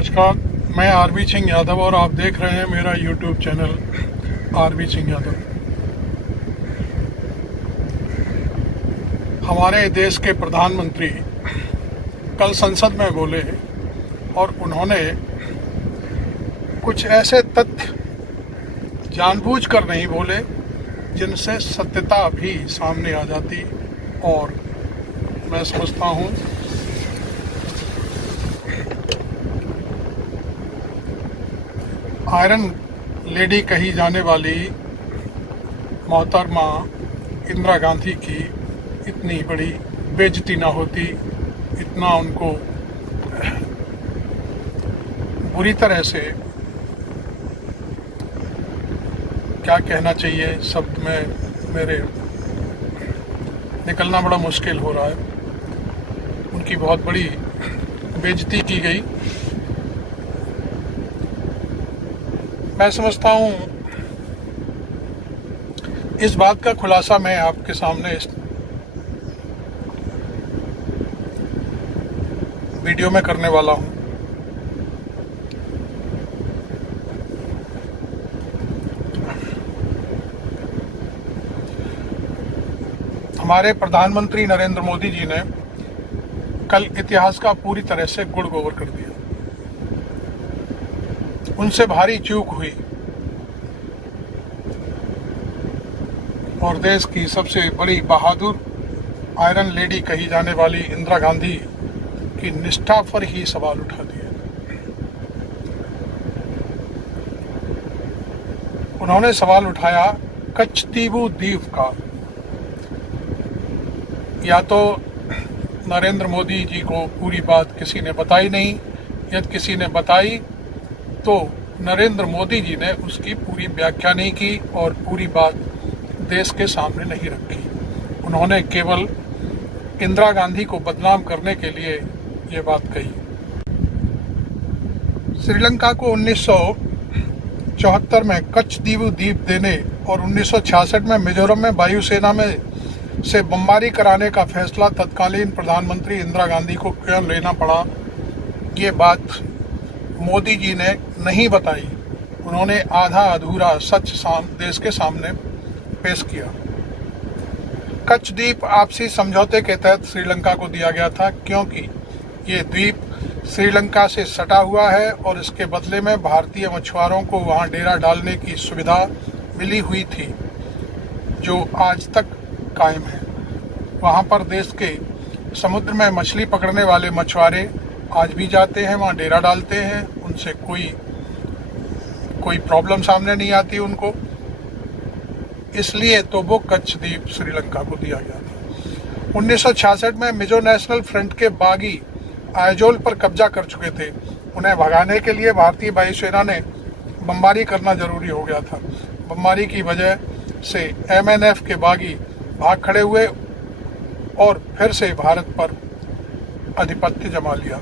नमस्कार, मैं आरबी सिंह यादव और आप देख रहे हैं मेरा YouTube channel R B Singh Yadav. हमारे देश के प्रधानमंत्री कल संसद में बोले और उन्होंने कुछ ऐसे तथ्य जानबूझकर नहीं बोले जिनसे सत्यता भी सामने आ जाती, और मैं समझता हूँ आयरन लेडी कही जाने वाली मोहतरमा इंदिरा गांधी की इतनी बड़ी बेइज्जती ना होती, इतना उनको बुरी तरह से क्या कहना चाहिए, शब्द में मेरे निकलना बड़ा मुश्किल हो रहा है। उनकी बहुत बड़ी बेइज्जती की गई। मैं समझता हूँ इस बात का खुलासा मैं आपके सामने इस वीडियो में करने वाला हूँ। हमारे प्रधानमंत्री नरेंद्र मोदी जी ने कल इतिहास का पूरी तरह से गुड़ गोबर कर दिया। उनसे भारी चूक हुई और देश की सबसे बड़ी बहादुर आयरन लेडी कही जाने वाली इंदिरा गांधी की निष्ठा पर ही सवाल उठा दिए। उन्होंने सवाल उठाया कच्छदीवु द्वीप का। या तो नरेंद्र मोदी जी को पूरी बात किसी ने बताई नहीं, यदि किसी ने बताई तो नरेंद्र मोदी जी ने उसकी पूरी व्याख्या नहीं की और पूरी बात देश के सामने नहीं रखी। उन्होंने केवल इंदिरा गांधी को बदनाम करने के लिए ये बात कही। श्रीलंका को 1974 में कच्छदीवु द्वीप देने और 1966 में मिजोरम में वायुसेना में से बमबारी कराने का फैसला तत्कालीन प्रधानमंत्री इंदिरा गांधी को क्यों लेना पड़ा, ये बात मोदी जी ने नहीं बताई। उन्होंने आधा अधूरा सच देश के सामने पेश किया। कच्छ द्वीप आपसी समझौते के तहत श्रीलंका को दिया गया था, क्योंकि ये द्वीप श्रीलंका से सटा हुआ है और इसके बदले में भारतीय मछुआरों को वहां डेरा डालने की सुविधा मिली हुई थी, जो आज तक कायम है। वहां पर देश के समुद्र में मछली पकड़ने वाले मछुआरे आज भी जाते हैं, वहाँ डेरा डालते हैं, उनसे कोई प्रॉब्लम सामने नहीं आती उनको। इसलिए तो वो कच्छ द्वीप श्रीलंका को दिया गया था। 1966 में मिजो नेशनल फ्रंट के बागी आइजोल पर कब्जा कर चुके थे। उन्हें भगाने के लिए भारतीय वायुसेना ने बमबारी करना जरूरी हो गया था। बमबारी की वजह से MNF के बागी भाग खड़े हुए और फिर से भारत पर आधिपत्य जमा लिया।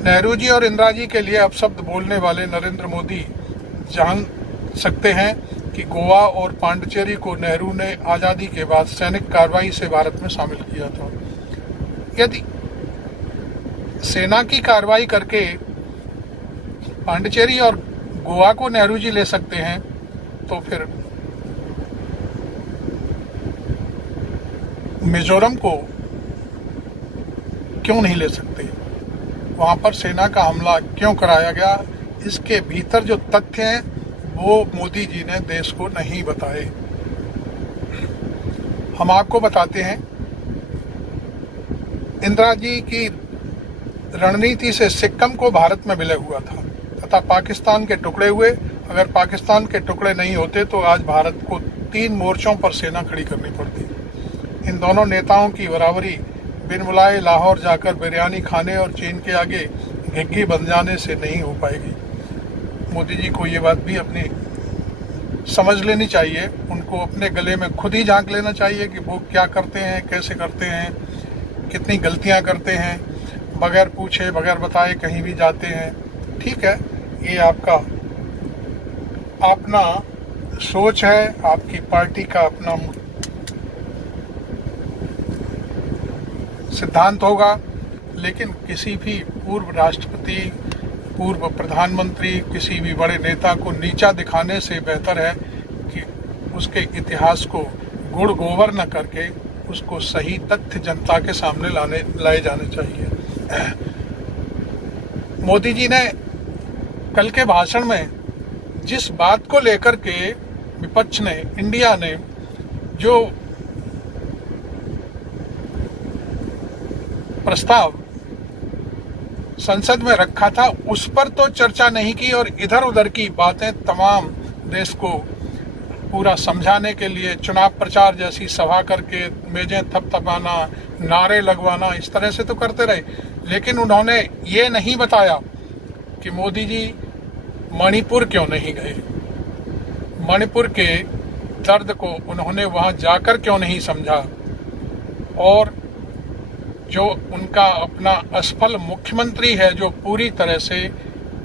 नेहरू जी और इंदिरा जी के लिए अपशब्द बोलने वाले नरेंद्र मोदी जान सकते हैं कि गोवा और पांडिचेरी को नेहरू ने आज़ादी के बाद सैनिक कार्रवाई से भारत में शामिल किया था। यदि सेना की कार्रवाई करके पांडिचेरी और गोवा को नेहरू जी ले सकते हैं, तो फिर मिजोरम को क्यों नहीं ले सकते? वहां पर सेना का हमला क्यों कराया गया? इसके भीतर जो तथ्य हैं वो मोदी जी ने देश को नहीं बताए। हम आपको बताते हैं। इंदिरा जी की रणनीति से सिक्किम को भारत में विलय हुआ था तथा पाकिस्तान के टुकड़े हुए। अगर पाकिस्तान के टुकड़े नहीं होते तो आज भारत को 3 मोर्चों पर सेना खड़ी करनी पड़ती। इन दोनों नेताओं की बराबरी बिन बुलाए लाहौर जाकर बिरयानी खाने और चीन के आगे घिग्गी बन जाने से नहीं हो पाएगी। मोदी जी को ये बात भी अपनी समझ लेनी चाहिए। उनको अपने गले में खुद ही झांक लेना चाहिए कि वो क्या करते हैं, कैसे करते हैं, कितनी गलतियां करते हैं। बगैर पूछे बगैर बताए कहीं भी जाते हैं। ठीक है, ये आपका अपना सोच है, आपकी पार्टी का अपना सिद्धांत होगा, लेकिन किसी भी पूर्व राष्ट्रपति, पूर्व प्रधानमंत्री, किसी भी बड़े नेता को नीचा दिखाने से बेहतर है कि उसके इतिहास को गुड़ गोबर न करके उसको सही तथ्य जनता के सामने लाए जाने चाहिए। मोदी जी ने कल के भाषण में जिस बात को लेकर के विपक्ष ने, इंडिया ने जो प्रस्ताव संसद में रखा था उस पर तो चर्चा नहीं की और इधर उधर की बातें तमाम देश को पूरा समझाने के लिए चुनाव प्रचार जैसी सभा करके मेजें थपथपाना, नारे लगवाना, इस तरह से तो करते रहे। लेकिन उन्होंने ये नहीं बताया कि मोदी जी मणिपुर क्यों नहीं गए, मणिपुर के दर्द को उन्होंने वहां जाकर क्यों नहीं समझा, और जो उनका अपना असफल मुख्यमंत्री है जो पूरी तरह से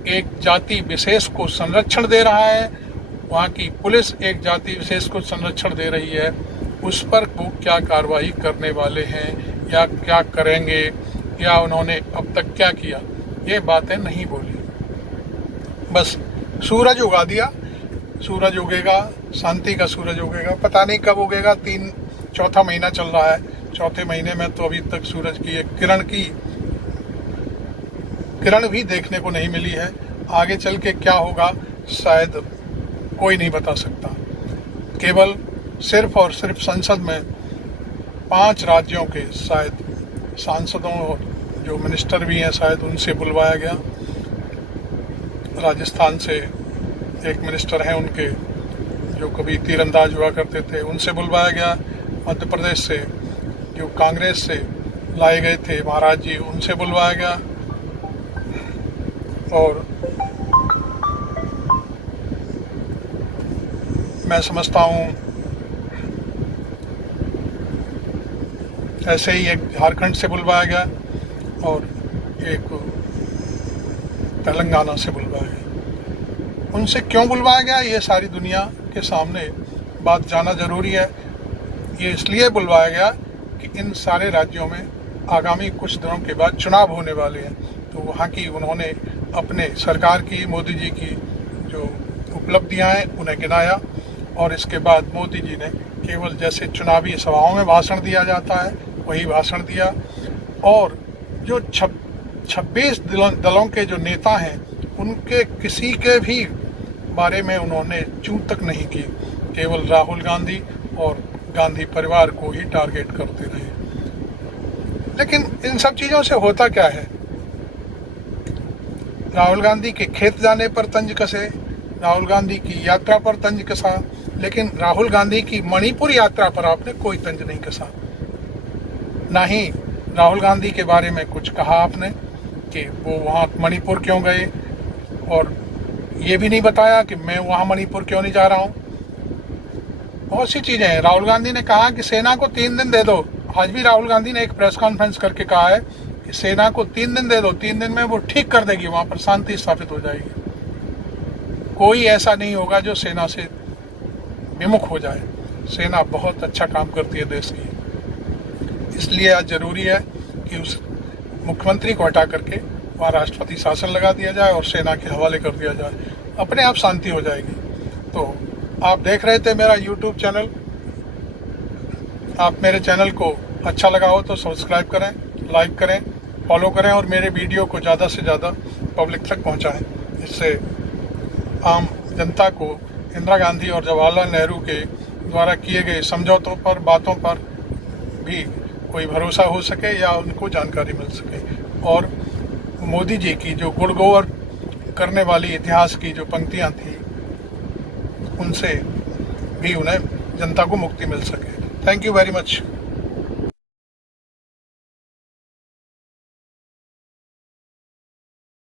एक जाति विशेष को संरक्षण दे रहा है, वहाँ की पुलिस एक जाति विशेष को संरक्षण दे रही है, उस पर वो क्या कार्रवाई करने वाले हैं या क्या करेंगे या उन्होंने अब तक क्या किया, ये बातें नहीं बोली। बस सूरज उगा दिया, सूरज उगेगा, शांति का सूरज उगेगा, पता नहीं कब उगेगा। चौथा महीना चल रहा है, चौथे महीने में तो अभी तक सूरज की एक किरण भी देखने को नहीं मिली है। आगे चल के क्या होगा शायद कोई नहीं बता सकता। केवल सिर्फ और सिर्फ संसद में 5 राज्यों के शायद सांसदों और जो मिनिस्टर भी हैं शायद उनसे बुलवाया गया। राजस्थान से एक मिनिस्टर हैं उनके जो कभी तीरंदाज हुआ करते थे, उनसे बुलवाया गया। मध्य प्रदेश से जो कांग्रेस से लाए गए थे महाराज जी, उनसे बुलवाया गया। और मैं समझता हूँ ऐसे ही एक झारखंड से बुलवाया गया और एक तेलंगाना से बुलवाया गया। उनसे क्यों बुलवाया गया ये सारी दुनिया के सामने बात जाना जरूरी है। ये इसलिए बुलवाया गया कि इन सारे राज्यों में आगामी कुछ दिनों के बाद चुनाव होने वाले हैं, तो वहाँ की उन्होंने अपने सरकार की, मोदी जी की जो उपलब्धियां हैं उन्हें गिनाया। और इसके बाद मोदी जी ने केवल जैसे चुनावी सभाओं में भाषण दिया जाता है वही भाषण दिया, और जो 26 दलों के जो नेता हैं उनके किसी के भी बारे में उन्होंने चूं तक नहीं की, केवल राहुल गांधी और गांधी परिवार को ही टारगेट करते रहे। लेकिन इन सब चीज़ों से होता क्या है? राहुल गांधी के खेत जाने पर तंज कसे, राहुल गांधी की यात्रा पर तंज कसा, लेकिन राहुल गांधी की मणिपुर यात्रा पर आपने कोई तंज नहीं कसा। ना ही राहुल गांधी के बारे में कुछ कहा आपने कि वो वहाँ मणिपुर क्यों गए, और ये भी नहीं बताया कि मैं वहाँ मणिपुर क्यों नहीं जा रहा हूँ। बहुत सी चीज़ें हैं। राहुल गांधी ने कहा कि सेना को 3 दिन दे दो। आज भी राहुल गांधी ने एक प्रेस कॉन्फ्रेंस करके कहा है कि सेना को 3 दिन दे दो, 3 दिन में वो ठीक कर देगी, वहाँ पर शांति स्थापित हो जाएगी। कोई ऐसा नहीं होगा जो सेना से विमुख हो जाए। सेना बहुत अच्छा काम करती है देश की, इसलिए आज जरूरी है कि उस मुख्यमंत्री को हटा करके वहाँ राष्ट्रपति शासन लगा दिया जाए और सेना के हवाले कर दिया जाए, अपने आप शांति हो जाएगी। तो आप देख रहे थे मेरा YouTube चैनल। आप मेरे चैनल को अच्छा लगा हो तो सब्सक्राइब करें, लाइक करें, फॉलो करें और मेरे वीडियो को ज़्यादा से ज़्यादा पब्लिक तक पहुँचाएँ। इससे आम जनता को इंदिरा गांधी और जवाहरलाल नेहरू के द्वारा किए गए समझौतों पर, बातों पर भी कोई भरोसा हो सके या उनको जानकारी मिल सके, और मोदी जी की जो गुड़ गोबर करने वाली इतिहास की जो पंक्तियां थी उनसे भी उन्हें जनता को मुक्ति मिल सके। Thank you very much.